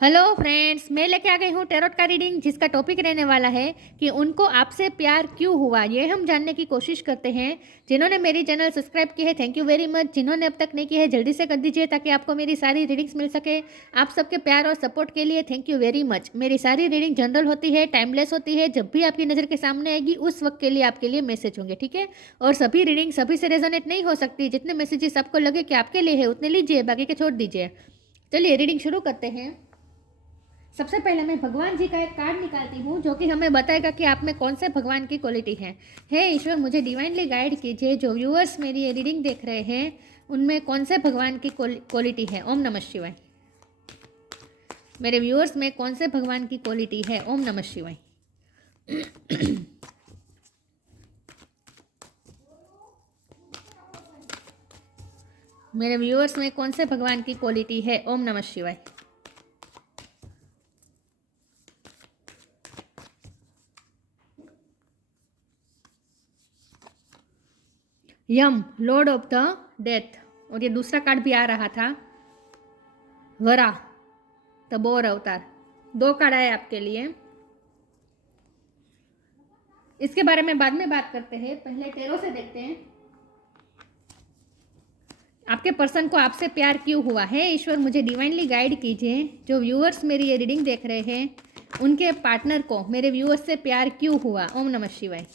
Hello friends, मैं लेके आ गई हूँ टैरोट का रीडिंग जिसका टॉपिक रहने वाला है कि उनको आपसे प्यार क्यों हुआ। ये हम जानने की कोशिश करते हैं। जिन्होंने मेरी चैनल सब्सक्राइब की है थैंक यू वेरी मच। जिन्होंने अब तक नहीं की है जल्दी से कर दीजिए ताकि आपको मेरी सारी रीडिंग्स मिल सके। आप सबके प्यार और सपोर्ट के लिए थैंक यू वेरी मच। मेरी सारी रीडिंग जनरल होती है, टाइमलेस होती है। जब भी आपकी नज़र के सामने आएगी उस वक्त के लिए आपके लिए मैसेज होंगे, ठीक है। और सभी रीडिंग सभी से रेजोनेट नहीं हो सकती। जितने मैसेजेस आपको लगे कि आपके लिए है उतने लीजिए, बाकी के छोड़ दीजिए। चलिए रीडिंग शुरू करते हैं। सबसे पहले मैं भगवान जी का एक कार्ड निकालती हूँ जो कि हमें बताएगा कि आप में कौन से भगवान की क्वालिटी है। हे ईश्वर, मुझे डिवाइनली गाइड कीजिए। जो व्यूअर्स मेरी ये रीडिंग देख रहे हैं उनमें कौन से भगवान की क्वालिटी है। ओम नमः शिवाय। मेरे व्यूअर्स में कौन से भगवान की क्वालिटी है। ओम नमः शिवाय। मेरे व्यूअर्स में कौन से भगवान की क्वालिटी है। ओम नमः शिवाय। यम, लॉर्ड ऑफ द डेथ। और ये दूसरा कार्ड भी आ रहा था, वरा द बोर अवतार। दो कार्ड आए आपके लिए। इसके बारे में बाद में बात करते हैं, पहले टेरो से देखते हैं आपके पर्सन को आपसे प्यार क्यों हुआ है। ईश्वर, मुझे डिवाइनली गाइड कीजिए। जो व्यूअर्स मेरी ये रीडिंग देख रहे हैं उनके पार्टनर को मेरे व्यूअर्स से प्यार क्यों हुआ। ओम नमः शिवाय।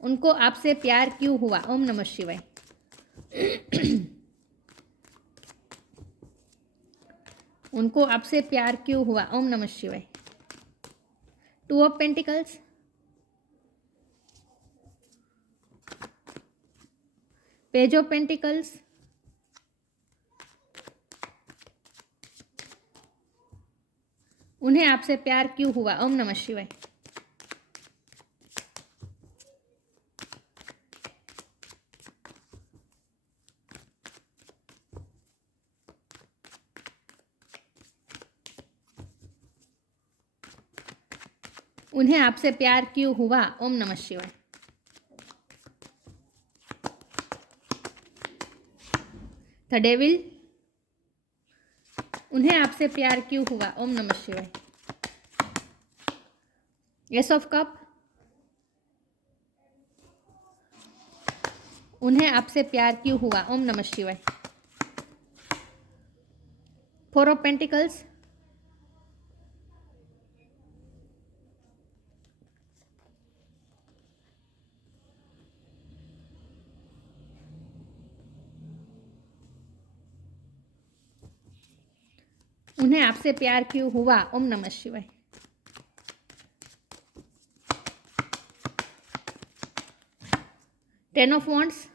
उनको आपसे प्यार क्यों हुआ। ओम नमः शिवाय। उनको आपसे प्यार क्यों हुआ। ओम नमः शिवाय। Two of pentacles, page of pentacles, उन्हें आपसे प्यार क्यों हुआ। ओम नमः शिवाय। उन्हें आपसे प्यार क्यों हुआ। ओम नमः शिवाय। द डेविल, उन्हें आपसे प्यार क्यों हुआ। ओम नमः शिवाय। एस ऑफ कप, उन्हें आपसे प्यार क्यों हुआ। ओम नमः शिवाय। फोर ऑफ पेंटिकल्स, उन्हें आपसे प्यार क्यों हुआ। ओम नमः शिवाय। टेन ऑफ वॉन्ड्स,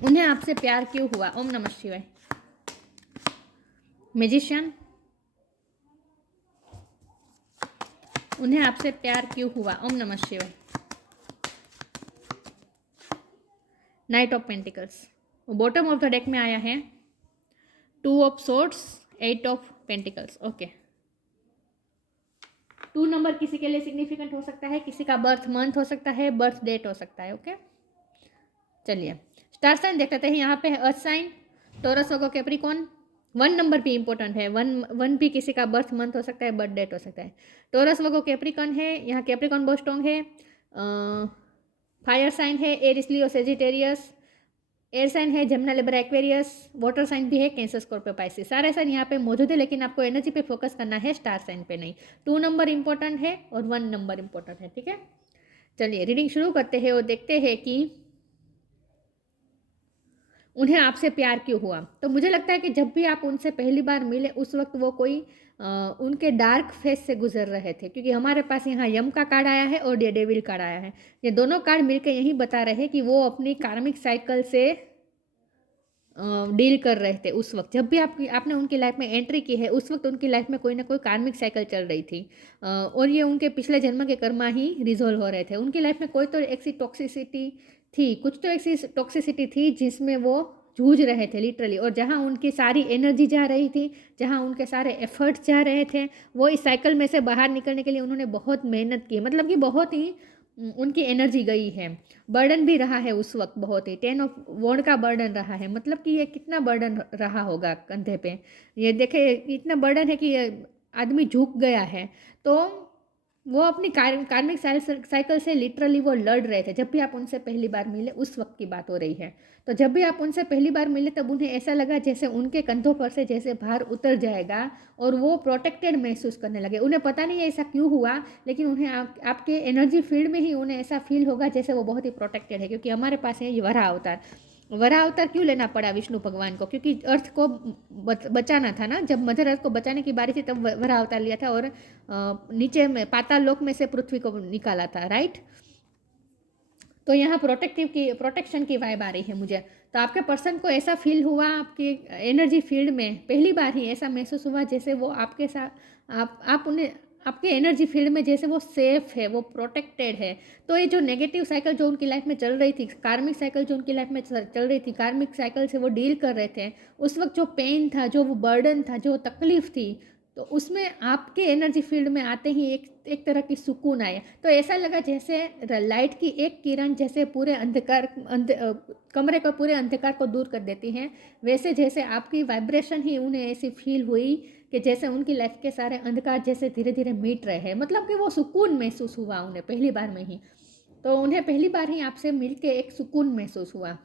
उन्हें आपसे प्यार क्यों हुआ। ओम नमः शिवाय। मैजिशियन, उन्हें आपसे प्यार क्यों हुआ। ओम नमः शिवाय। Knight of pentacles, bottom of the deck में आया है two of swords, eight of pentacles. Okay, two नंबर किसी के लिए सिग्निफिकेंट हो सकता है, किसी का बर्थ मंथ हो सकता है, बर्थ डेट हो सकता है। ओके, चलिए स्टार साइन देख लेते हैं। यहाँ पे है अर्थ साइन, टॉरस, वर्गो, कैप्रिकॉन। वन नंबर भी इंपॉर्टेंट है। वन वन भी किसी का बर्थ मंथ हो सकता है, बर्थ डेट हो सकता है। टॉरस, वर्गो, कैप्रिकॉन है। यहाँ कैप्रिकॉन बहुत स्ट्रॉन्ग है। फायर साइन है Aries, Leo, Sagittarius. Air sign है जमुना, लिब्रा, एक्वेरियस। वाटर साइन भी है कैंसर, स्कॉर्पियो, पाइसिस। सारे साइन यहाँ पे मौजूद है, लेकिन आपको एनर्जी पे फोकस करना है, स्टार साइन पे नहीं। टू नंबर इंपॉर्टेंट है और वन नंबर इंपॉर्टेंट है, ठीक है। चलिए रीडिंग शुरू करते हैं और देखते हैं कि उन्हें आपसे प्यार क्यों हुआ। तो मुझे लगता है कि जब भी आप उनसे पहली बार मिले उस वक्त वो कोई उनके डार्क फेस से गुजर रहे थे, क्योंकि हमारे पास यहाँ यम का कार्ड आया है और डेविल कार्ड आया है। ये दोनों कार्ड मिलकर यही बता रहे हैं कि वो अपनी कार्मिक साइकिल से डील कर रहे थे। उस वक्त जब भी आपने उनकी लाइफ में एंट्री की है उस वक्त उनकी लाइफ में कोई ना कोई कार्मिक साइकिल चल रही थी, और ये उनके पिछले जन्म के कर्मा ही रिजोल्व हो रहे थे। उनकी लाइफ में कोई तो ऐसी टॉक्सिसिटी थी, कुछ तो ऐसी टॉक्सिसिटी थी जिसमें वो जूझ रहे थे लिटरली, और जहाँ उनकी सारी एनर्जी जा रही थी, जहाँ उनके सारे एफर्ट्स जा रहे थे, वो इस साइकिल में से बाहर निकलने के लिए उन्होंने बहुत मेहनत की। मतलब कि बहुत ही उनकी एनर्जी गई है। बर्डन भी रहा है उस वक्त बहुत ही, 10 ऑफ वॉन्ड का बर्डन रहा है, मतलब कि ये कितना बर्डन रहा होगा कंधे पे। ये देखे इतना बर्डन है कि ये आदमी झुक गया है। तो वो अपनी कार्मिक साइकिल से लिटरली वो लड़ रहे थे। जब भी आप उनसे पहली बार मिले उस वक्त की बात हो रही है। तो जब भी आप उनसे पहली बार मिले तब उन्हें ऐसा लगा जैसे उनके कंधों पर से जैसे भार उतर जाएगा और वो प्रोटेक्टेड महसूस करने लगे। उन्हें पता नहीं ऐसा क्यों हुआ, लेकिन उन्हें आपके एनर्जी फील्ड में ही उन्हें ऐसा फील होगा जैसे वो बहुत ही प्रोटेक्टेड है। क्योंकि हमारे पास है ये वराह अवतार। वराह अवतार क्यों लेना पड़ा विष्णु भगवान को? क्योंकि अर्थ को बचाना था ना। जब मदर अर्थ को बचाने की बारी थी तब वराह अवतार लिया था और नीचे में पाताल लोक में से पृथ्वी को निकाला था, राइट। तो यहाँ प्रोटेक्शन की वाइब आ रही है मुझे। तो आपके पर्सन को ऐसा फील हुआ, आपकी एनर्जी फील्ड में पहली बार ही ऐसा महसूस हुआ जैसे वो आपके साथ आप उन्हें आपके एनर्जी फील्ड में जैसे वो सेफ है, वो प्रोटेक्टेड है। तो ये जो नेगेटिव साइकिल जो उनकी लाइफ में चल रही थी, कार्मिक साइकिल जो उनकी लाइफ में चल रही थी, कार्मिक साइकिल से वो डील कर रहे थे, उस वक्त जो पेन था, जो वो बर्डन था, जो तकलीफ थी, तो उसमें आपके एनर्जी फील्ड में आते ही एक तरह की सुकून आया। तो ऐसा लगा जैसे लाइट की एक किरण जैसे पूरे कमरे को पूरे अंधकार को दूर कर देती है, वैसे जैसे आपकी वाइब्रेशन ही उन्हें ऐसी फील हुई कि जैसे उनकी लाइफ के सारे अंधकार जैसे धीरे धीरे मिट रहे हैं। मतलब कि वो सुकून महसूस हुआ उन्हें पहली बार में ही। तो उन्हें पहली बार ही आपसे मिल के एक सुकून महसूस हुआ।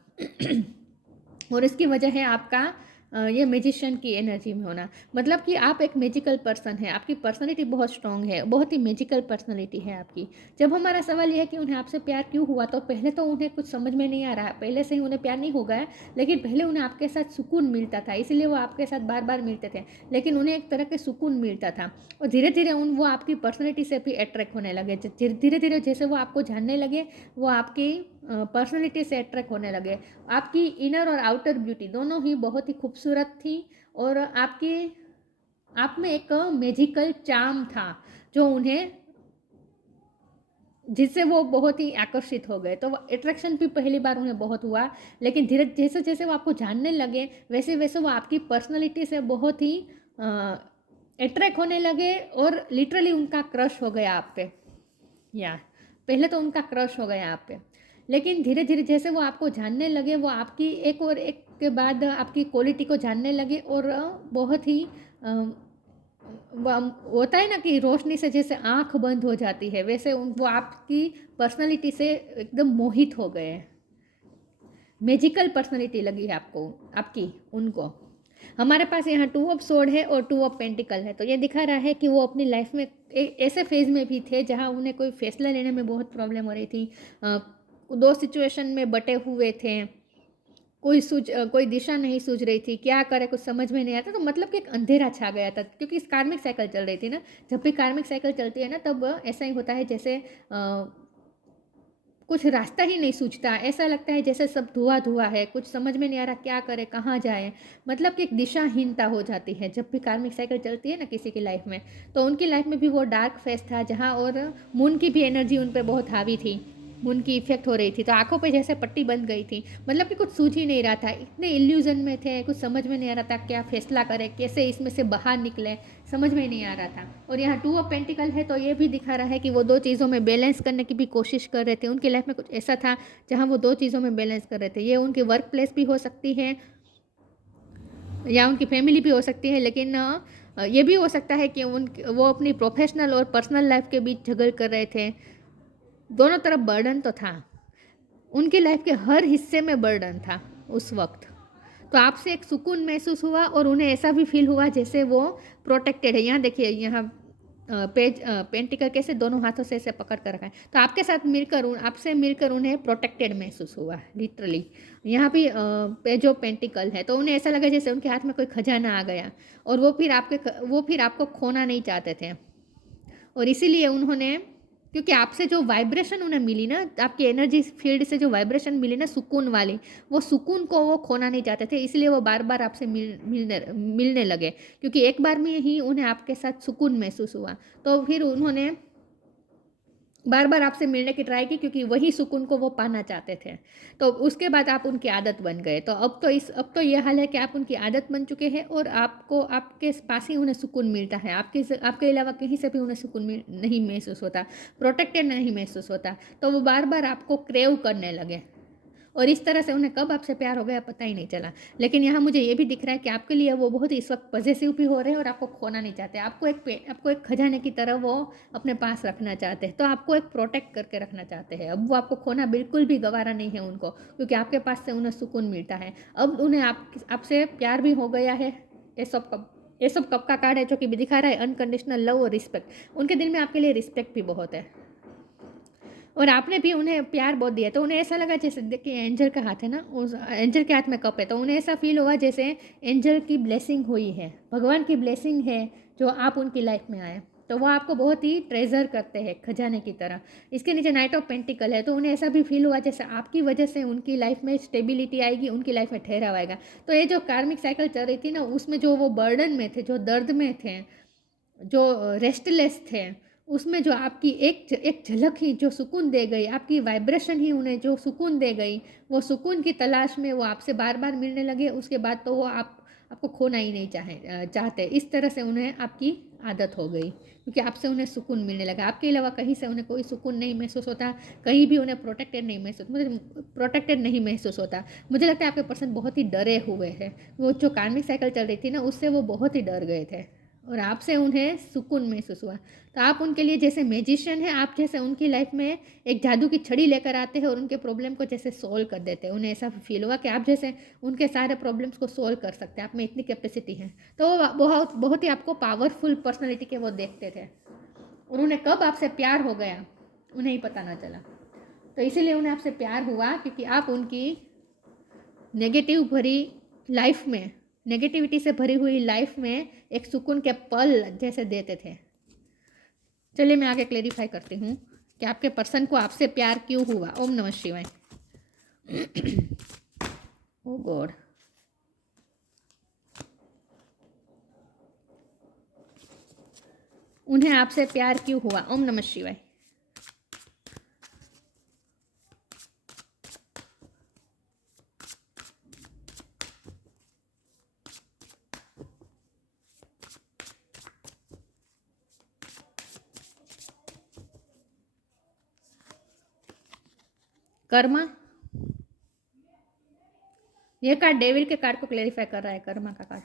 और इसकी वजह है आपका ये मैजिशियन की एनर्जी में होना। मतलब कि आप एक मैजिकल पर्सन है, आपकी पर्सनैलिटी बहुत स्ट्रांग है, बहुत ही मैजिकल पर्सनैलिटी है आपकी। जब हमारा सवाल यह है कि उन्हें आपसे प्यार क्यों हुआ, तो पहले तो उन्हें कुछ समझ में नहीं आ रहा, पहले से ही उन्हें प्यार नहीं हो गया, लेकिन पहले उन्हें आपके साथ सुकून मिलता था, इसलिए वो आपके साथ बार बार मिलते थे। लेकिन उन्हें एक तरह के सुकून मिलता था और धीरे धीरे वो आपकी पर्सनैलिटी से भी अट्रैक्ट होने लगे। धीरे धीरे जैसे वो आपको जानने लगे, वो आपकी पर्सनैलिटी से अट्रैक्ट होने लगे। आपकी इनर और आउटर ब्यूटी दोनों ही बहुत ही खूबसूरत थी और आप में एक मैजिकल चार्म था जो उन्हें, जिससे वो बहुत ही आकर्षित हो गए। तो अट्रैक्शन भी पहली बार उन्हें बहुत हुआ, लेकिन धीरे जैसे जैसे वो आपको जानने लगे वैसे वैसे वो आपकी पर्सनैलिटी से बहुत ही अट्रैक्ट होने लगे और लिटरली उनका क्रश हो गया आप पे। या पहले तो उनका क्रश हो गया आप पे, लेकिन धीरे धीरे जैसे वो आपको जानने लगे, वो आपकी एक और एक के बाद आपकी क्वालिटी को जानने लगे और बहुत ही होता है ना कि रोशनी से जैसे आंख बंद हो जाती है, वैसे वो आपकी पर्सनालिटी से एकदम मोहित हो गए। मैजिकल पर्सनालिटी लगी है आपको, आपकी उनको। हमारे पास यहाँ 2 ऑफ सोर्ड है और 2 ऑफ पेंटिकल है। तो ये दिखा रहा है कि वो अपनी लाइफ में ऐसे फेज में भी थे जहाँ उन्हें कोई फैसला लेने में बहुत प्रॉब्लम हो रही थी, 2 सिचुएशन में बटे हुए थे, कोई दिशा नहीं सूझ रही थी, क्या करे कुछ समझ में नहीं आता। तो मतलब कि एक अंधेरा छा गया था, क्योंकि इस कार्मिक साइकिल चल रही थी ना। जब भी कार्मिक साइकिल चलती है ना तब ऐसा ही होता है जैसे कुछ रास्ता ही नहीं सूझता, ऐसा लगता है जैसे सब धुआं धुआं है, कुछ समझ में नहीं आ रहा क्या करे कहाँ जाए। मतलब कि एक दिशाहीनता हो जाती है जब भी कार्मिक साइकिल चलती है ना किसी की लाइफ में। तो उनकी लाइफ में भी वो डार्क फेस था जहाँ, और मून की भी एनर्जी उन पर बहुत हावी थी, मून की इफेक्ट हो रही थी, तो आंखों पे जैसे पट्टी बंद गई थी। मतलब कि कुछ सूझ ही नहीं रहा था, इतने इल्यूजन में थे, कुछ समझ में नहीं आ रहा था क्या फैसला करें, कैसे इसमें से बाहर निकले, समझ में नहीं आ रहा था। और यहाँ 2 ऑफ पेंटिकल है, तो ये भी दिखा रहा है कि वो 2 चीज़ों में बैलेंस करने की भी कोशिश कर रहे थे। उनकी लाइफ में कुछ ऐसा था जहाँ वो 2 चीज़ों में बैलेंस कर रहे थे। ये उनकी वर्क प्लेस भी हो सकती है या उनकी फैमिली भी हो सकती है, लेकिन ये भी हो सकता है कि वो अपनी प्रोफेशनल और पर्सनल लाइफ के बीच झगड़ कर रहे थे। दोनों तरफ बर्डन तो था, उनकी लाइफ के हर हिस्से में बर्डन था उस वक्त। तो आपसे एक सुकून महसूस हुआ और उन्हें ऐसा भी फील हुआ जैसे वो प्रोटेक्टेड है। यहाँ देखिए, यहाँ पेंटिकल कैसे दोनों हाथों से ऐसे पकड़ कर रखा है। तो आपके साथ मिलकर आपसे मिलकर उन्हें प्रोटेक्टेड महसूस हुआ लिटरली। यहाँ भी पेज ऑफ पेंटिकल है, तो उन्हें ऐसा लगा जैसे उनके हाथ में कोई खजाना आ गया और वो फिर आपको खोना नहीं चाहते थे। और इसीलिए उन्होंने, क्योंकि आपसे जो वाइब्रेशन उन्हें मिली ना, आपकी एनर्जी फील्ड से जो वाइब्रेशन मिली ना सुकून वाली, वो सुकून को वो खोना नहीं चाहते थे, इसलिए वो बार बार आपसे मिलने लगे। क्योंकि एक बार में ही उन्हें आपके साथ सुकून महसूस हुआ, तो फिर उन्होंने बार बार आपसे मिलने की ट्राई की, क्योंकि वही सुकून को वो पाना चाहते थे। तो उसके बाद आप उनकी आदत बन गए। तो अब तो ये हाल है कि आप उनकी आदत बन चुके हैं और आपको आपके पास ही उन्हें सुकून मिलता है, आपके अलावा कहीं से भी उन्हें सुकून नहीं महसूस होता, प्रोटेक्टेड नहीं महसूस होता। तो वो बार बार आपको क्रेव करने लगे और इस तरह से उन्हें कब आपसे प्यार हो गया पता ही नहीं चला। लेकिन यहाँ मुझे ये भी दिख रहा है कि आपके लिए वो बहुत ही इस वक्त पॉजेसिव भी हो रहे हैं और आपको खोना नहीं चाहते। आपको एक खजाने की तरह वो अपने पास रखना चाहते हैं, तो आपको एक प्रोटेक्ट करके रखना चाहते हैं। अब वो आपको खोना बिल्कुल भी गवारा नहीं है उनको, क्योंकि आपके पास से उन्हें सुकून मिलता है। अब उन्हें आपसे प्यार भी हो गया है। ये सब कब का कार्ड है जो कि दिखा रहा है अनकंडीशनल लव और रिस्पेक्ट। उनके दिल में आपके लिए रिस्पेक्ट भी बहुत है और आपने भी उन्हें प्यार बहुत दिया। तो उन्हें ऐसा लगा जैसे, देखिए एंजल का हाथ है ना, उस एंजल के हाथ में कप है, तो उन्हें ऐसा फील हुआ जैसे एंजल की ब्लेसिंग हुई है, भगवान की ब्लेसिंग है जो आप उनकी लाइफ में आए। तो वो आपको बहुत ही ट्रेजर करते हैं खजाने की तरह। इसके नीचे नाइट ऑफ पेंटिकल है, तो उन्हें ऐसा भी फील हुआ जैसे आपकी वजह से उनकी लाइफ में स्टेबिलिटी आएगी, उनकी लाइफ में ठहराव आएगा। तो ये जो कार्मिक साइकिल चल रही थी ना, उसमें जो वो बर्डन में थे, जो दर्द में थे, जो रेस्टलेस थे, उसमें जो आपकी एक झलक ही जो सुकून दे गई, आपकी वाइब्रेशन ही उन्हें जो सुकून दे गई, वो सुकून की तलाश में वो आपसे बार बार मिलने लगे। उसके बाद तो वो आपको खोना ही नहीं चाहते। इस तरह से उन्हें आपकी आदत हो गई, क्योंकि आपसे उन्हें सुकून मिलने लगा। आपके अलावा कहीं से उन्हें कोई सुकून नहीं महसूस होता, कहीं भी उन्हें प्रोटेक्टेड नहीं महसूस होता। मुझे लगता है आपके पर्सन बहुत ही डरे हुए हैं। वो जो कार्मिक साइकिल चल रही थी ना, उससे वो बहुत ही डर गए थे और आपसे उन्हें सुकून महसूस हुआ। तो आप उनके लिए जैसे मैजिशियन है, आप जैसे उनकी लाइफ में एक जादू की छड़ी लेकर आते हैं और उनके प्रॉब्लम को जैसे सोल्व कर देते हैं। उन्हें ऐसा फील हुआ कि आप जैसे उनके सारे प्रॉब्लम्स को सोल्व कर सकते हैं, आप में इतनी कैपेसिटी है। तो वो बहुत बहुत ही आपको पावरफुल पर्सनैलिटी के वो देखते थे और उन्हें कब आपसे प्यार हो गया उन्हें ही पता ना चला। तो इसीलिए उन्हें आपसे प्यार हुआ, क्योंकि आप उनकी नेगेटिव भरी लाइफ में, नेगेटिविटी से भरी हुई लाइफ में एक सुकून के पल जैसे देते थे। चलिए मैं आगे क्लेरिफाई करती हूँ कि आपके पर्सन को आपसे प्यार क्यों हुआ। ओम नमः शिवाय। ओ गॉड, उन्हें आपसे प्यार क्यों हुआ। ओम नमः शिवाय। कर्मा, यह कार्ड डेविल के कार्ड को क्लेरिफाई कर रहा है, कर्मा का कार्ड।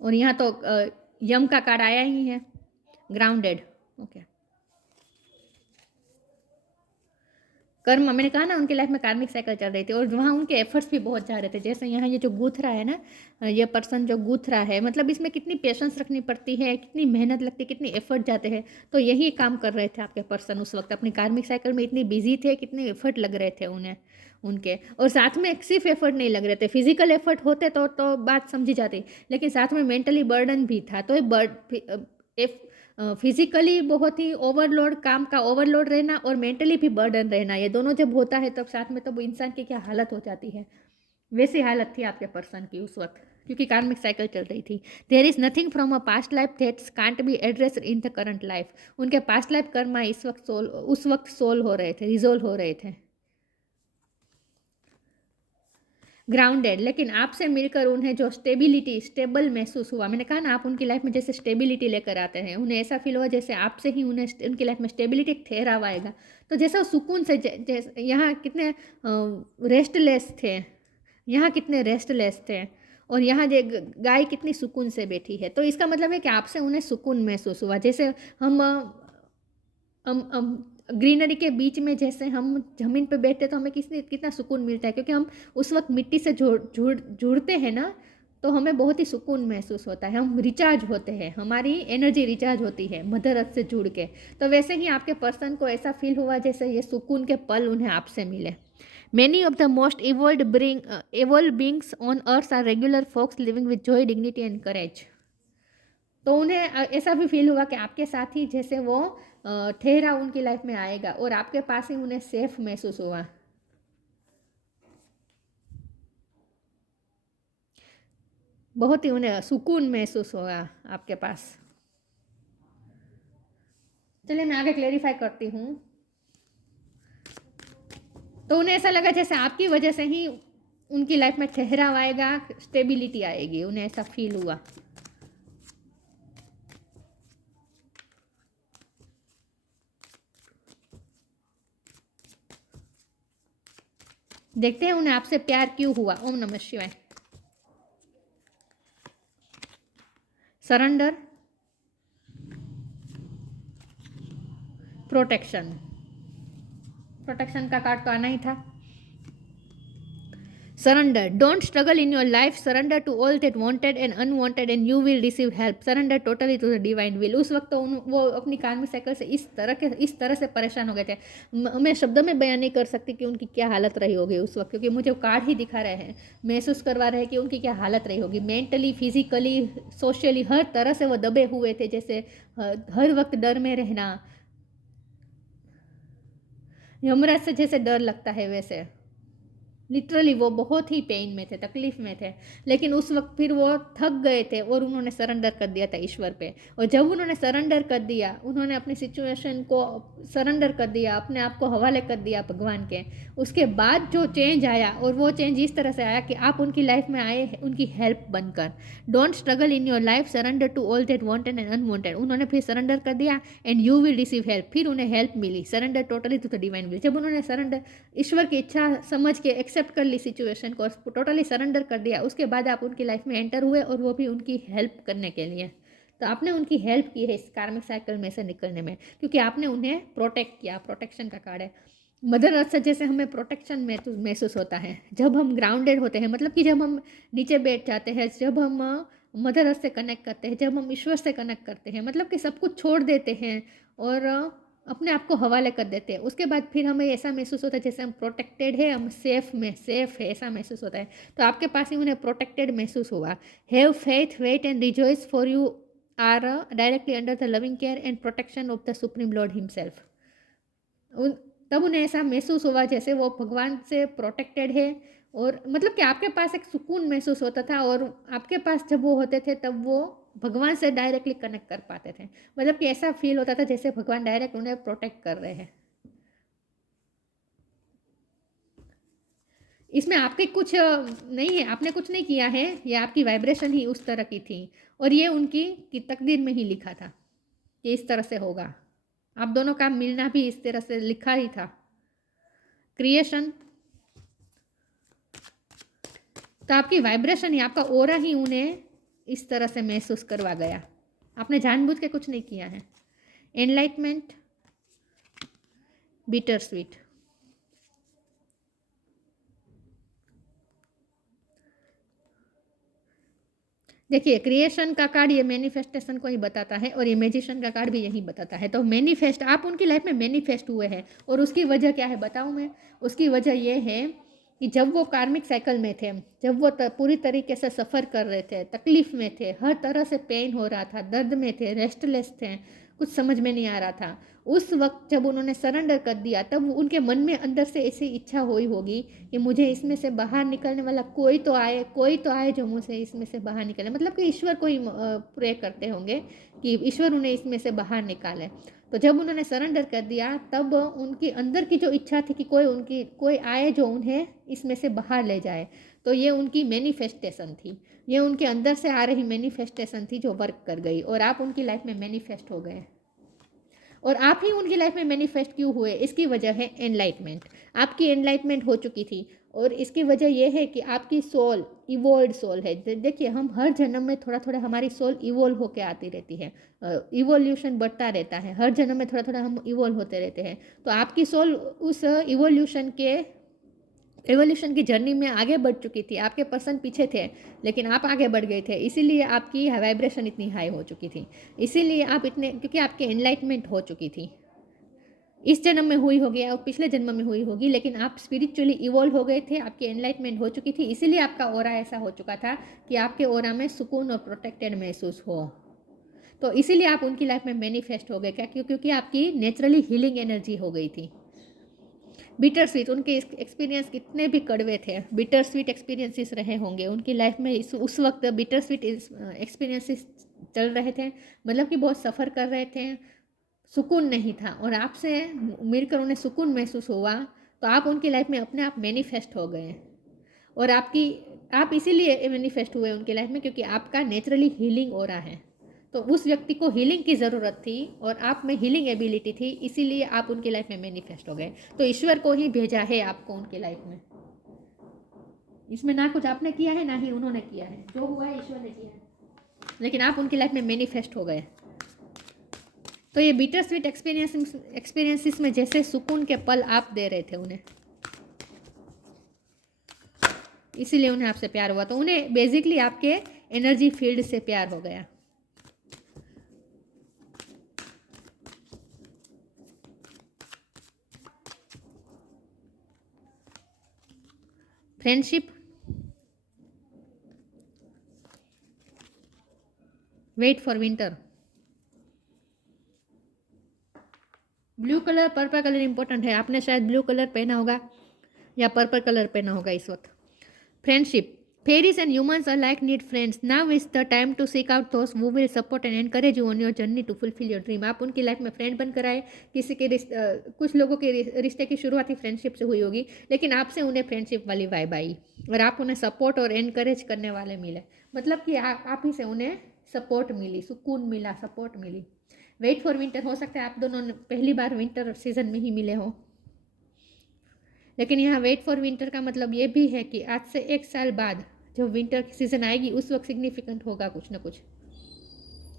और यहाँ तो यम का कार्ड आया ही है, ग्राउंडेड। ओके, कर्म, मैंने कहा ना उनकी लाइफ में कार्मिक साइकिल चल रही थी और वहाँ उनके एफर्ट्स भी बहुत जा रहे थे। जैसे यहाँ ये जो गूथ रहा है ना, ये पर्सन जो गूथ रहा है, मतलब इसमें कितनी पेशेंस रखनी पड़ती है, कितनी मेहनत लगती है, कितनी एफर्ट जाते हैं। तो यही काम कर रहे थे आपके पर्सन उस वक्त, अपनी कार्मिक साइकिल में इतनी बिजी थे, कितने एफर्ट लग रहे थे उन्हें उनके। और साथ में सिर्फ एफर्ट नहीं लग रहे थे, फिजिकल एफर्ट होते तो बात समझी जाती, लेकिन साथ में मेंटली बर्डन भी था। तो फिजिकली बहुत ही ओवरलोड, काम का ओवरलोड रहना और मेंटली भी बर्डन रहना, ये दोनों जब होता है तब साथ में, तब इंसान की क्या हालत हो जाती है। वैसी हालत थी आपके पर्सन की उस वक्त, क्योंकि कार्मिक साइकिल चल रही थी। There is nothing from a past life that's can't be address in the current life. उनके पास्ट लाइफ कर्मा उस वक्त सोल्व हो रहे थे, रिजोल्व हो रहे थे, ग्राउंडेड। लेकिन आपसे मिलकर उन्हें जो स्टेबल महसूस हुआ, मैंने कहा ना आप उनकी लाइफ में जैसे स्टेबिलिटी लेकर आते हैं, उन्हें ऐसा फील हुआ जैसे आपसे ही उन्हें उनकी लाइफ में स्टेबिलिटी, ठहराव आएगा। तो जैसा सुकून से, जैसे यहाँ कितने रेस्टलेस थे, यहाँ कितने रेस्टलेस थे, और यहाँ गाय कितनी सुकून से बैठी है। तो इसका मतलब है कि आपसे उन्हें सुकून महसूस हुआ। जैसे हम ग्रीनरी के बीच में जैसे हम ज़मीन पे बैठते तो हमें कितना सुकून मिलता है, क्योंकि हम उस वक्त मिट्टी से जुड़ते हैं ना, तो हमें बहुत ही सुकून महसूस होता है, हम रिचार्ज होते हैं, हमारी एनर्जी रिचार्ज होती है मदर अर्थ से जुड़ के। तो वैसे ही आपके पर्सन को ऐसा फील हुआ जैसे ये सुकून के पल उन्हें आपसे मिले। Many of the most evolve beings on earth are regular folks living with joy, dignity and courage. तो उन्हें ऐसा भी फील हुआ कि आपके साथ ही जैसे वो ठहरा उनकी लाइफ में आएगा और आपके पास ही उन्हें सेफ महसूस हुआ। बहुत ही उन्हें सुकून महसूस हुआ आपके पास। चलिए मैं आगे क्लेरिफाई करती हूँ। तो उन्हें ऐसा लगा जैसे आपकी वजह से ही उनकी लाइफ में ठहराव आएगा, स्टेबिलिटी आएगी, उन्हें ऐसा फील हुआ। देखते हैं उन्हें आपसे प्यार क्यों हुआ। ओम नमः शिवाय। Surrender, protection. प्रोटेक्शन का कार्ड तो आना ही था। Surrender, don't struggle in your life, surrender to all that wanted and unwanted and you will receive help, surrender totally to the divine will. उस वक्त तो वो अपनी कार्मिक साइकिल से इस तरह से परेशान हो गए थे। मैं शब्दों में बयान नहीं कर सकती कि उनकी क्या हालत रही होगी उस वक्त, क्योंकि मुझे कार्ड ही दिखा रहे हैं, महसूस करवा रहे हैं कि उनकी क्या हालत रही होगी। मेंटली, फिजिकली, सोशली, हर तरह से वो दबे हुए थे, जैसे हर वक्त डर में रहना, यमराज से जैसे डर लगता है वैसे। लिटरली वो बहुत ही पेन में थे, तकलीफ में थे, लेकिन उस वक्त फिर वो थक गए थे और उन्होंने सरेंडर कर दिया था ईश्वर पे। और जब उन्होंने सरेंडर कर दिया, उन्होंने अपनी सिचुएशन को सरेंडर कर दिया, अपने आप को हवाले कर दिया भगवान के, उसके बाद जो चेंज आया, और वो चेंज इस तरह से आया कि आप उनकी लाइफ में आए उनकी हेल्प बनकर। Don't struggle in your life, surrender to all that wanted and unwanted. उन्होंने फिर सरेंडर कर दिया and you will receive help, फिर उन्हें हेल्प मिली। Surrender totally to the divine will. जब उन्होंने सरेंडर, ईश्वर की इच्छा समझ के एक्सेप्ट कर ली सिचुएशन को, टोटली सरेंडर कर दिया, उसके बाद आप उनकी लाइफ में एंटर हुए, और वो भी उनकी हेल्प करने के लिए। तो आपने उनकी हेल्प की है इस कार्मिक साइकिल में से निकलने में, क्योंकि आपने उन्हें प्रोटेक्ट किया। प्रोटेक्शन का कार्ड है। मदर अर्थ से जैसे हमें प्रोटेक्शन महसूस होता है जब हम ग्राउंडेड होते हैं, मतलब कि जब हम नीचे बैठ जाते हैं, जब हम मदर अर्थ से कनेक्ट करते हैं, जब हम ईश्वर से कनेक्ट करते हैं, मतलब कि सब कुछ छोड़ देते हैं और अपने आप को हवाले कर देते हैं। उसके बाद फिर हमें ऐसा महसूस होता है जैसे हम प्रोटेक्टेड है, हम सेफ है, ऐसा महसूस होता है। तो आपके पास ही उन्हें प्रोटेक्टेड महसूस हुआ। Have faith, wait and rejoice, for you are directly under the loving care and protection of the supreme lord himself. तब उन्हें ऐसा महसूस हुआ जैसे वो भगवान से प्रोटेक्टेड है, और मतलब कि आपके पास एक सुकून महसूस होता था, और आपके पास जब वो होते थे तब वो भगवान से डायरेक्टली कनेक्ट कर पाते थे। मतलब कि ऐसा फील होता था जैसे भगवान डायरेक्ट उन्हें प्रोटेक्ट कर रहे हैं। इसमें आपके कुछ नहीं है, आपने कुछ नहीं किया है, ये आपकी वाइब्रेशन ही उस तरह की थी, और ये उनकी की तकदीर में ही लिखा था कि इस तरह से होगा। आप दोनों का मिलना भी इस तरह से लिखा ही था। क्रिएशन, तो आपकी वाइब्रेशन ही, आपका ओरा ही उन्हें इस तरह से महसूस करवा गया। आपने जानबूझ के कुछ नहीं किया है। Enlightenment, bitter sweet. देखिए, क्रिएशन का कार्ड ये मैनिफेस्टेशन को ही बताता है, और ये मैजिशियन का कार्ड भी यही बताता है। तो मैनिफेस्ट, आप उनकी लाइफ में मैनिफेस्ट हुए हैं, और उसकी वजह क्या है बताऊं मैं। उसकी वजह ये है कि जब वो कार्मिक साइकिल में थे, जब वो पूरी तरीके से सफ़र कर रहे थे, तकलीफ़ में थे, हर तरह से पेन हो रहा था, दर्द में थे, रेस्टलेस थे, कुछ समझ में नहीं आ रहा था, उस वक्त जब उन्होंने सरेंडर कर दिया, तब उनके मन में अंदर से ऐसी इच्छा हुई होगी कि मुझे इसमें से बाहर निकलने वाला कोई तो आए जो मुझे इसमें से बाहर निकले। मतलब कि ईश्वर को ही प्रे करते होंगे कि ईश्वर उन्हें इसमें से बाहर निकाले। तो जब उन्होंने सरेंडर कर दिया, तब उनकी अंदर की जो इच्छा थी कि कोई आए जो उन्हें इसमें से बाहर ले जाए, तो ये उनकी मैनिफेस्टेशन थी, ये उनके अंदर से आ रही मैनिफेस्टेशन थी जो वर्क कर गई, और आप उनकी लाइफ में मैनिफेस्ट हो गए। और आप ही उनकी लाइफ में मैनिफेस्ट क्यों हुए, इसकी वजह है एनलाइटमेंट। आपकी एनलाइटमेंट हो चुकी थी, और इसकी वजह यह है कि आपकी सोल इवोल्व सोल है। देखिए, हम हर जन्म में थोड़ा थोड़ा हमारी सोल इवोल्व होकर आती रहती है, इवोल्यूशन बढ़ता रहता है, हर जन्म में थोड़ा थोड़ा हम इवोल्व होते रहते हैं। तो आपकी सोल उस एवोल्यूशन की जर्नी में आगे बढ़ चुकी थी, आपके पर्सन पीछे थे, लेकिन आप आगे बढ़ गए थे, इसीलिए आपकी वाइब्रेशन इतनी हाई हो चुकी थी, इसीलिए आप इतने, क्योंकि आपकी एनलाइटमेंट हो चुकी थी। इस जन्म में हुई होगी और पिछले जन्म में हुई होगी, लेकिन आप स्पिरिचुअली इवॉल्व हो गए थे, आपकी एनलाइटमेंट हो चुकी थी, इसीलिए आपका ओरा ऐसा हो चुका था कि आपके ओरा में सुकून और प्रोटेक्टेड महसूस हो। तो इसीलिए आप उनकी लाइफ में मैनिफेस्ट हो गए। क्या? क्योंकि आपकी नेचुरली हीलिंग एनर्जी हो गई थी। बिटर स्वीट, उनके एक्सपीरियंस कितने भी कड़वे थे, बिटर स्वीट एक्सपीरियंसेस रहे होंगे उनकी लाइफ में। उस वक्त बिटर स्वीट एक्सपीरियंसेस चल रहे थे, मतलब कि बहुत सफ़र कर रहे थे, सुकून नहीं था और आपसे मिलकर उन्हें सुकून महसूस हुआ, तो आप उनकी लाइफ में अपने आप मैनिफेस्ट हो गए। और आप इसीलिए मैनिफेस्ट हुए उनकी लाइफ में क्योंकि आपका नेचुरली हीलिंग हो रहा है। तो उस व्यक्ति को हीलिंग की ज़रूरत थी और आप में हीलिंग एबिलिटी थी, इसीलिए आप उनकी लाइफ में मैनिफेस्ट हो गए। तो ईश्वर को ही भेजा है आपको उनकी लाइफ में। इसमें ना कुछ आपने किया है ना ही उन्होंने किया है, जो हुआ है ईश्वर ने किया है, लेकिन आप उनकी लाइफ में मैनिफेस्ट हो गए। तो ये बिटर स्वीट एक्सपीरियंसेस में जैसे सुकून के पल आप दे रहे थे उन्हें, इसीलिए उन्हें आपसे प्यार हुआ। तो उन्हें बेसिकली आपके एनर्जी फील्ड से प्यार हो गया। Friendship, wait for winter. Blue colour, purple colour important है। आपने शायद ब्लू कलर पहना होगा या पर्पल कलर पहना होगा इस वक्त। Friendship, fairies and humans alike need friends. Now is the time to seek out those who will support and encourage you on your journey to fulfil your dream. आप उनकी life में friend बनकर आए। कुछ लोगों के रिश्ते की शुरुआत ही फ्रेंडशिप से हुई होगी, लेकिन आपसे उन्हें फ्रेंडशिप वाली वाइब आई और आप उन्हें सपोर्ट और एनकरेज करने वाले मिले। मतलब कि आप ही से उन्हें सपोर्ट मिली, सुकून मिला, सपोर्ट मिली। वेट फॉर विंटर, हो सकता है आप दोनों पहली बार विंटर सीजन में ही मिले हो, लेकिन यहाँ वेट फॉर विंटर का मतलब ये भी है कि आज से 1 साल बाद जब विंटर की सीज़न आएगी उस वक्त सिग्निफिकेंट होगा कुछ ना कुछ।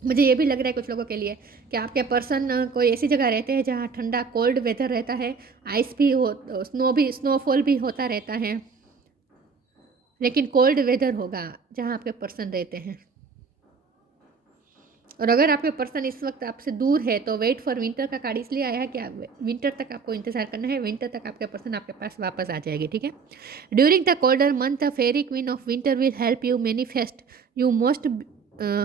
मुझे ये भी लग रहा है कुछ लोगों के लिए कि आपके पर्सन कोई ऐसी जगह रहते हैं जहाँ ठंडा कोल्ड वेदर रहता है, आइस भी हो, स्नोफॉल भी होता रहता है, लेकिन कोल्ड वेदर होगा जहाँ आपके पर्सन रहते हैं। और अगर आपके पर्सन इस वक्त आपसे दूर है तो वेट फॉर विंटर का कार्ड इसलिए आया है कि विंटर तक आपको इंतजार करना है। विंटर तक आपके पर्सन आपके पास वापस आ जाएगी, ठीक है। During the colder month the fairy queen of winter will help you manifest you most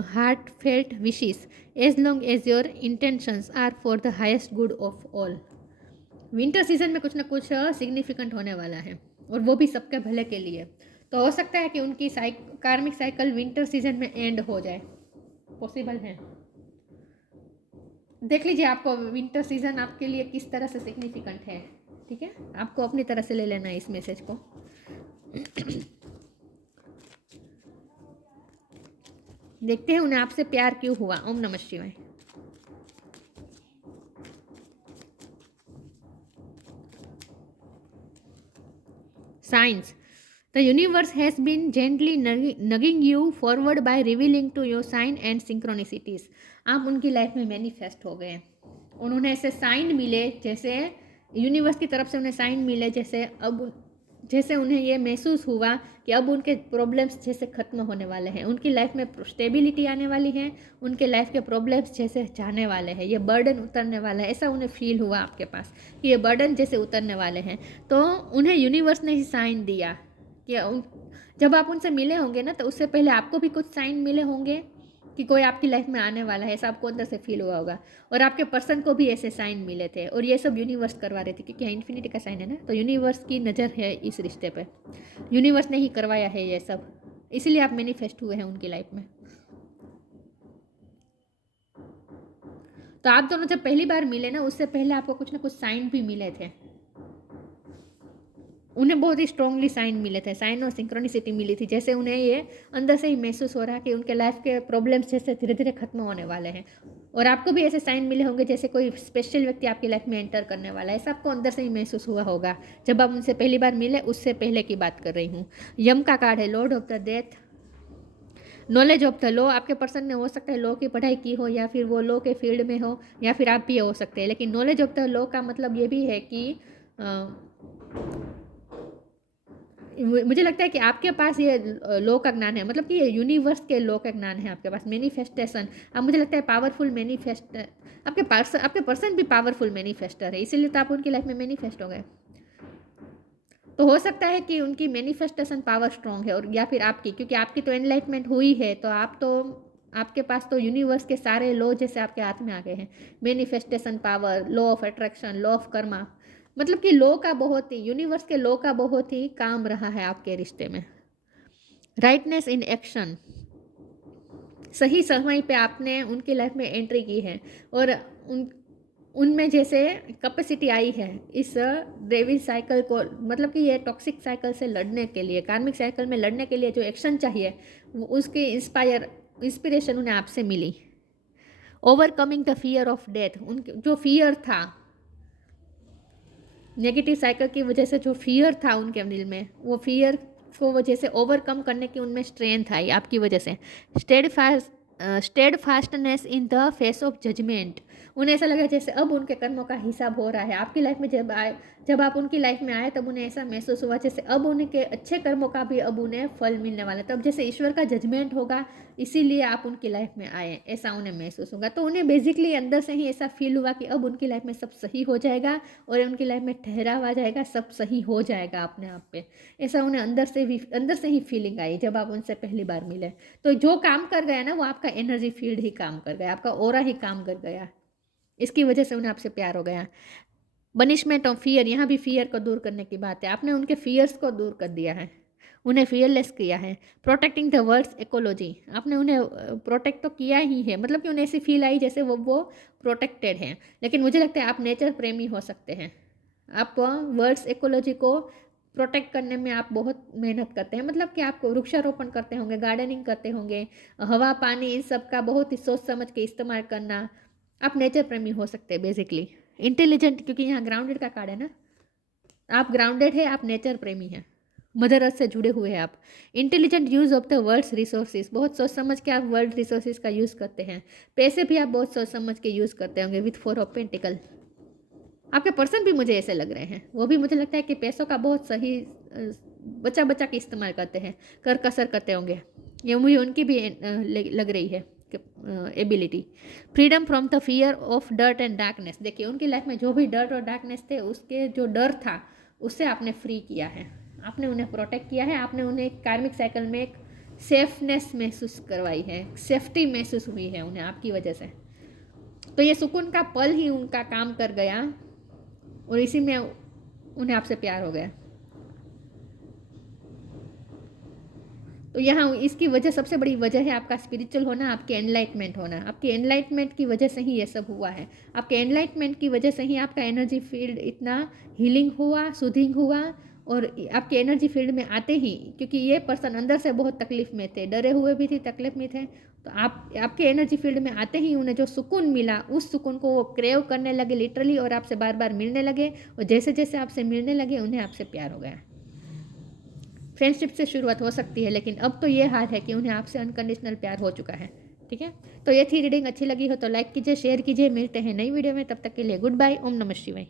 heart felt wishes as long as your intentions are for the highest good of all. Winter season में कुछ ना कुछ significant होने वाला है और वो भी सबके भले के लिए। तो हो सकता है कि उनकी कार्मिक साइकिल विंटर सीजन में एंड हो जाए, पॉसिबल है। देख लीजिए आपको विंटर सीजन आपके लिए किस तरह से सिग्निफिकेंट है, ठीक है। आपको अपनी तरह से ले लेना है इस मैसेज को। देखते हैं उन्हें आपसे प्यार क्यों हुआ। ओम नमः शिवाय। Science, the universe has been gently nudging you forward by revealing to your sign and synchronicities। आप उनकी लाइफ में मैनिफेस्ट हो गए। उन्होंने ऐसे साइन मिले, जैसे यूनिवर्स की तरफ से उन्हें साइन मिले, जैसे उन्हें ये महसूस हुआ कि अब उनके प्रॉब्लम्स जैसे ख़त्म होने वाले हैं, उनकी लाइफ में स्टेबिलिटी आने वाली है, उनके लाइफ के प्रॉब्लम्स जैसे जाने वाले हैं, ये बर्डन उतरने वाला है। ऐसा उन्हें फील हुआ आपके पास कि ये बर्डन जैसे उतरने वाले हैं। तो उन्हें यूनिवर्स ने ही साइन दिया कि जब आप उनसे मिले होंगे ना, तो उससे पहले आपको भी कुछ साइन मिले होंगे कि कोई आपकी लाइफ में आने वाला है, ऐसा आपको अंदर से फील हुआ होगा। और आपके पर्सन को भी ऐसे साइन मिले थे और ये सब यूनिवर्स करवा रहे थे, क्योंकि इन्फिनिटी का साइन है ना, तो यूनिवर्स की नज़र है इस रिश्ते पे। यूनिवर्स ने ही करवाया है ये सब, इसीलिए आप मैनिफेस्ट हुए हैं उनकी लाइफ में। तो आप दोनों जब पहली बार मिले ना, उससे पहले आपको कुछ ना कुछ साइन भी मिले थे। उन्हें बहुत ही स्ट्रांगली साइन मिले थे, साइन और सिंक्रोनिसिटी मिली थी, जैसे उन्हें ये अंदर से ही महसूस हो रहा है कि उनके लाइफ के प्रॉब्लम्स जैसे धीरे धीरे खत्म होने वाले हैं। और आपको भी ऐसे साइन मिले होंगे जैसे कोई स्पेशल व्यक्ति आपकी लाइफ में एंटर करने वाला है, ऐसा आपको अंदर से ही महसूस हुआ होगा जब आप उनसे पहली बार मिले। उससे पहले की बात कर रही हूँ। यम का कार्ड है, Lord of the death. Knowledge of the law, आपके पर्सन ने हो सकता है लॉ की पढ़ाई की हो, या फिर वो लॉ के फील्ड में हो, या फिर आप भी हो सकते हैं। लेकिन नॉलेज ऑफ द लॉ का मतलब ये भी है कि मुझे लगता है कि आपके पास ये लॉ का ज्ञान है, मतलब कि ये यूनिवर्स के लॉ का ज्ञान है आपके पास। मैनिफेस्टेशन, अब मुझे लगता है पावरफुल आपके पर्सन भी पावरफुल मैनिफेस्टर है, इसीलिए तो आप उनकी लाइफ में मैनिफेस्ट हो गए। तो हो सकता है कि उनकी मैनिफेस्टेशन पावर स्ट्रॉन्ग है, और या फिर आपकी, क्योंकि आपकी तो एनलाइटमेंट हुई है, तो आपके पास तो यूनिवर्स के सारे लॉ जैसे आपके हाथ में आ गए हैं। Manifestation power, law of attraction, law of Karma, मतलब कि लॉ का बहुत ही, यूनिवर्स के लॉ का बहुत ही काम रहा है आपके रिश्ते में। राइटनेस इन एक्शन, सही समय पे आपने उनकी लाइफ में एंट्री की है और उनमें जैसे कैपेसिटी आई है इस देवी साइकिल को, मतलब कि ये टॉक्सिक साइकिल से लड़ने के लिए, कार्मिक साइकिल में लड़ने के लिए जो एक्शन चाहिए उसकी इंस्पिरेशन उन्हें आपसे मिली। Overcoming the fear of death, उनके जो फियर था नेगेटिव साइकिल की वजह से, जो फियर था उनके दिल में, वो फियर को वजह से ओवरकम करने की उनमें स्ट्रेंथ आई आपकी वजह से। Steadfastness in the face of judgement, उन्हें ऐसा लगा जैसे अब उनके कर्मों का हिसाब हो रहा है। आपकी लाइफ में जब आप उनकी लाइफ में आए तब उन्हें ऐसा महसूस हुआ जैसे अब उनके अच्छे कर्मों का भी अब उन्हें फल मिलने वाला है, तब जैसे ईश्वर का जजमेंट होगा इसीलिए आप उनकी लाइफ में आए, ऐसा उन्हें महसूस होगा। तो उन्हें बेसिकली अंदर से ही ऐसा फील हुआ कि अब उनकी लाइफ में सब सही हो जाएगा और उनकी लाइफ में ठहराव आ जाएगा, सब सही हो जाएगा अपने आप पे। ऐसा उन्हें अंदर से ही फीलिंग आई जब आप उनसे पहली बार मिले। तो जो काम कर गया ना वो आपका एनर्जी फील्ड ही काम कर गया, आपका ऑरा ही काम कर गया, इसकी वजह से उन्हें आपसे प्यार हो गया। बनिशमेंट ऑफ फियर, यहाँ भी फियर को दूर करने की बात है। आपने उनके फियर्स को दूर कर दिया है, उन्हें फियरलेस किया है। प्रोटेक्टिंग द वर्ड्स इकोलॉजी, आपने उन्हें प्रोटेक्ट तो किया ही है, मतलब कि उन्हें ऐसी फील आई जैसे वो प्रोटेक्टेड हैं। लेकिन मुझे लगता है आप नेचर प्रेमी हो सकते हैं, आप वर्ड्स इकोलॉजी को प्रोटेक्ट करने में आप बहुत मेहनत करते हैं, मतलब कि आप वृक्षारोपण करते होंगे, गार्डनिंग करते होंगे, हवा पानी इन सब का बहुत ही सोच समझ के इस्तेमाल करना। आप नेचर प्रेमी हो सकते हैं बेसिकली। इंटेलिजेंट, क्योंकि यहाँ ग्राउंडेड का कार्ड है ना, आप ग्राउंडेड है, आप नेचर प्रेमी हैं, मदर अर्थ से जुड़े हुए हैं आप। Intelligent use of the world's resources, बहुत सोच समझ के आप वर्ल्ड रिसोर्सेज का यूज़ करते हैं। पैसे भी आप बहुत सोच समझ के यूज़ करते होंगे विथ 4 ऑफ पेंटिकल। आपके पर्सन भी मुझे ऐसे लग रहे हैं, वो भी मुझे लगता है कि पैसों का बहुत सही बचा बचा के इस्तेमाल करते हैं, कर कसर करते होंगे, ये मुझे उनकी भी लग रही है ability. Freedom from the fear of dirt and darkness, देखिए उनकी लाइफ में जो भी डर्ट और डार्कनेस थे, उसके जो डर था उससे आपने फ्री किया है, आपने उन्हें प्रोटेक्ट किया है, आपने उन्हें कार्मिक साइकिल में एक सेफनेस महसूस करवाई है, सेफ्टी महसूस हुई है उन्हें आपकी वजह से। तो ये सुकून का पल ही उनका काम कर गया और इसी में उन्हें आपसे प्यार हो गया। तो यहाँ इसकी वजह, सबसे बड़ी वजह है आपका स्पिरिचुअल होना, आपके एनलाइटमेंट होना। आपके एनलाइटमेंट की वजह से ही ये सब हुआ है, आपके एनलाइटमेंट की वजह से ही आपका एनर्जी फील्ड इतना हीलिंग हुआ, सूदिंग हुआ। और आपके एनर्जी फील्ड में आते ही, क्योंकि ये पर्सन अंदर से बहुत तकलीफ में थे, डरे हुए भी थे, तकलीफ में थे, तो आपके एनर्जी फील्ड में आते ही उन्हें जो सुकून मिला, उस सुकून को वो क्रेव करने लगे लिटरली, और आपसे बार बार मिलने लगे, और जैसे जैसे आपसे मिलने लगे उन्हें आपसे प्यार हो गया। फ्रेंडशिप से शुरुआत हो सकती है, लेकिन अब तो ये हाल है कि उन्हें आपसे अनकंडीशनल प्यार हो चुका है। ठीक है, तो ये थी रीडिंग, अच्छी लगी हो तो लाइक कीजिए, शेयर कीजिए। मिलते हैं नई वीडियो में, तब तक के लिए गुड बाय। ओम नमः शिवाय।